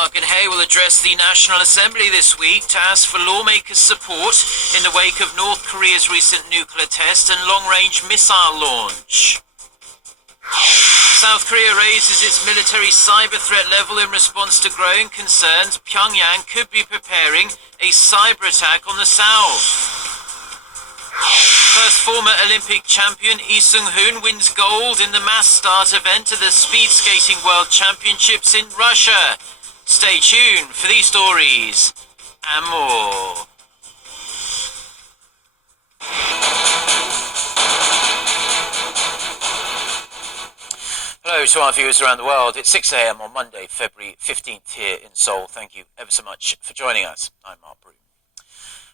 Park Geun-hye will address the National Assembly this week to ask for lawmakers' support in the wake of North Korea's recent nuclear test and long-range missile launch. South Korea raises its military cyber threat level in response to growing concerns Pyongyang could be preparing a cyber attack on the south. First former Olympic champion Lee Sung-hoon wins gold in the mass start event at the Speed Skating World Championships in Russia. Stay tuned for these stories and more. Hello to our viewers around the world. It's 6 a.m. on Monday, February 15th here in Seoul. Thank you ever so much for joining us. I'm Mark Broom.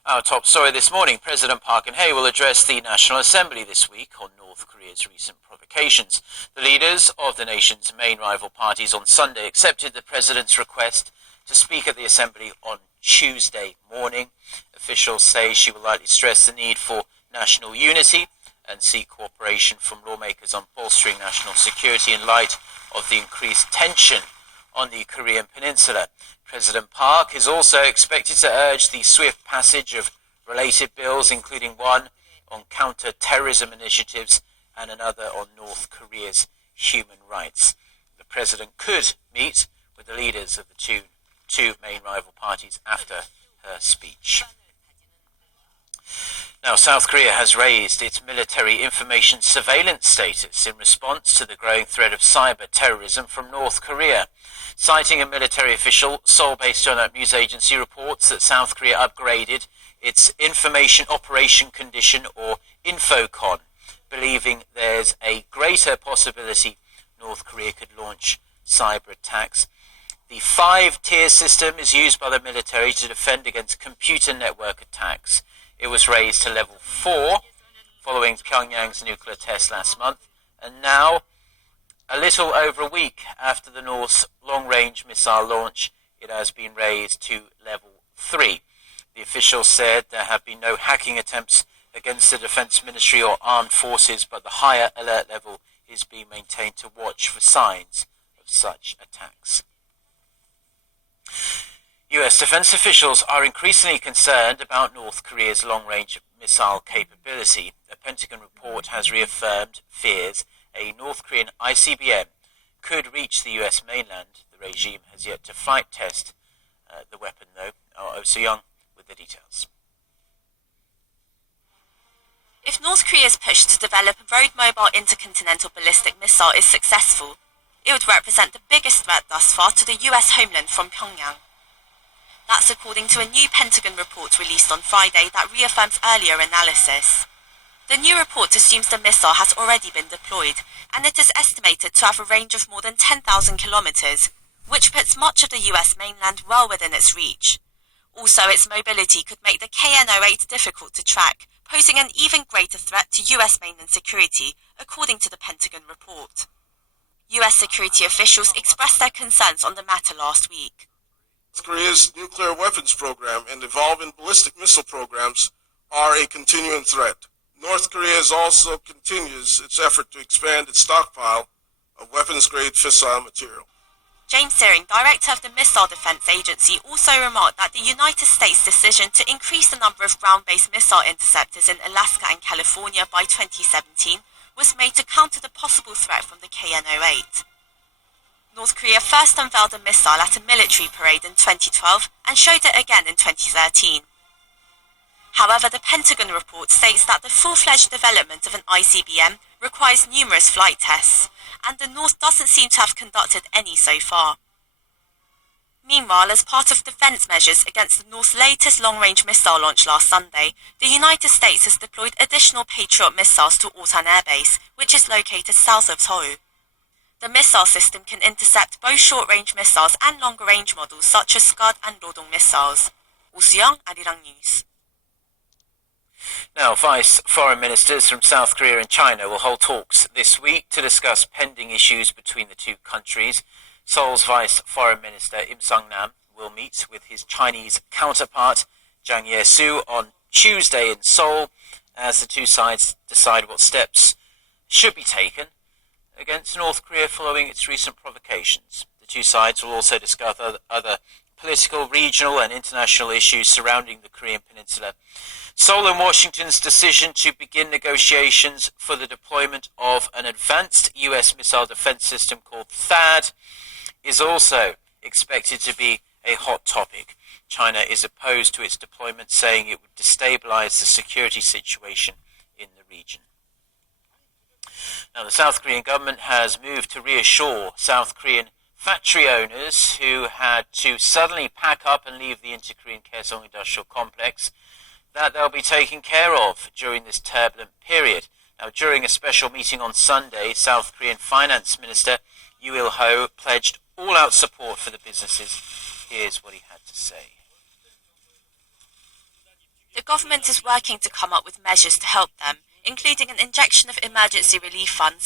Our top story this morning, President Park Geun-hye will address the National Assembly this week on North Korea's recent provocations. The leaders of the nation's main rival parties on Sunday accepted the president's request to speak at the Assembly on Tuesday morning. Officials say she will likely stress the need for national unity and seek cooperation from lawmakers on bolstering national security in light of the increased tension on the Korean peninsula. President Park is also expected to urge the swift passage of related bills, including one on counter-terrorism initiatives and another on North Korea's human rights. The president could meet with the leaders of the two main rival parties after her speech. Now, South Korea has raised its military information surveillance status in response to the growing threat of cyber terrorism from North Korea. Citing a military official, Seoul-based Yonhap news agency reports that South Korea upgraded its Information Operation Condition, or INFOCON, believing there's a greater possibility North Korea could launch cyber attacks. The 5-tier system is used by the military to defend against computer network attacks. It was raised to level 4 following Pyongyang's nuclear test last month, and now, a little over a week after the North's long-range missile launch, it has been raised to level 3. The officials said there have been no hacking attempts against the Defense Ministry or armed forces, but the higher alert level is being maintained to watch for signs of such attacks. US defense officials are increasingly concerned about North Korea's long-range missile capability. A Pentagon report has reaffirmed fears a North Korean ICBM could reach the US mainland. The regime has yet to flight test the weapon, though. Oh So-young with the details. If North Korea's push to develop a road-mobile intercontinental ballistic missile is successful, it would represent the biggest threat thus far to the US homeland from Pyongyang. That's according to a new Pentagon report released on Friday that reaffirms earlier analysis. The new report assumes the missile has already been deployed, and it is estimated to have a range of more than 10,000 kilometers, which puts much of the US mainland well within its reach. Also, its mobility could make the KN-08 difficult to track, posing an even greater threat to US mainland security, according to the Pentagon report. US security officials expressed their concerns on the matter last week. North Korea's nuclear weapons program and evolving ballistic missile programs are a continuing threat. North Korea also continues its effort to expand its stockpile of weapons-grade fissile material. James Searing, director of the Missile Defense Agency, also remarked that the United States' decision to increase the number of ground-based missile interceptors in Alaska and California by 2017 was made to counter the possible threat from the KN-08. North Korea first unveiled a missile at a military parade in 2012 and showed it again in 2013. However, the Pentagon report states that the full-fledged development of an ICBM requires numerous flight tests, and the North doesn't seem to have conducted any so far. Meanwhile, as part of defense measures against the North's latest long-range missile launch last Sunday, the United States has deployed additional Patriot missiles to Osan Air Base, which is located south of Seoul. The missile system can intercept both short-range missiles and longer-range models such as Scud and Rodong missiles. Oh So-young, Arirang News. Now, Vice Foreign Ministers from South Korea and China will hold talks this week to discuss pending issues between the two countries. Seoul's Vice Foreign Minister Im Sung-nam will meet with his Chinese counterpart Zhang Ye-su on Tuesday in Seoul as the two sides decide what steps should be taken against North Korea following its recent provocations. The The two sides will also discuss other political, regional and international issues surrounding the Korean Peninsula. Seoul and Washington's decision to begin negotiations for the deployment of an advanced U.S. missile defense system called THAAD is also expected to be a hot topic. China is opposed to its deployment, saying it would destabilize the security situation in the region. Now, the South Korean government has moved to reassure South Korean factory owners who had to suddenly pack up and leave the inter-Korean Kaesong industrial complex that they'll be taken care of during this turbulent period. Now, during a special meeting on Sunday, South Korean Finance Minister Yoo Il-ho pledged all-out support for the businesses. Here's what he had to say. The government is working to come up with measures to help them, including an injection of emergency relief funds